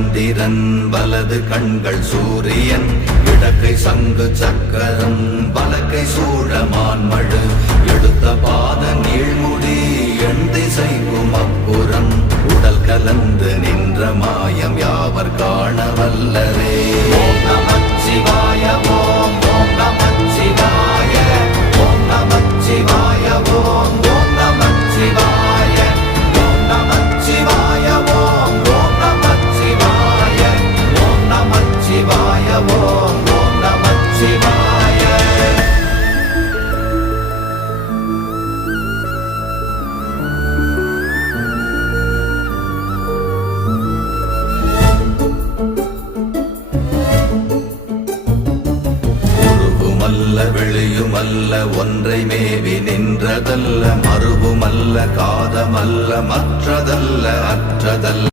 சந்திரன் வலது கண்கள் சூரியன் இடக்கை சங்கு சக்கரம் வலக்கை சூழமான்மழு எடுத்த பாத நீழ்முடி எண் திசைக்கும் அப்புறம் உடல் கலந்து நின்ற மாயம் யாவர் காண வல்லரே. ஓம் நமச்சிவாய ஓம் ஓம் நமச்சிவாய ஓம் நமச்சிவாய ஓம் ஓம் நமச்சிவாய ஓம் நமச்சிவாய ஓம் ஓம் நமச்சிவாய ஓம் நமச்சிவாய ஓம் ஓம் நமச்சிவாய. வெளியுமல்ல ஒன்றை மேவி நின்றதல்ல மறுவுமல்ல காதமல்ல மற்றதல்ல அற்றதல்ல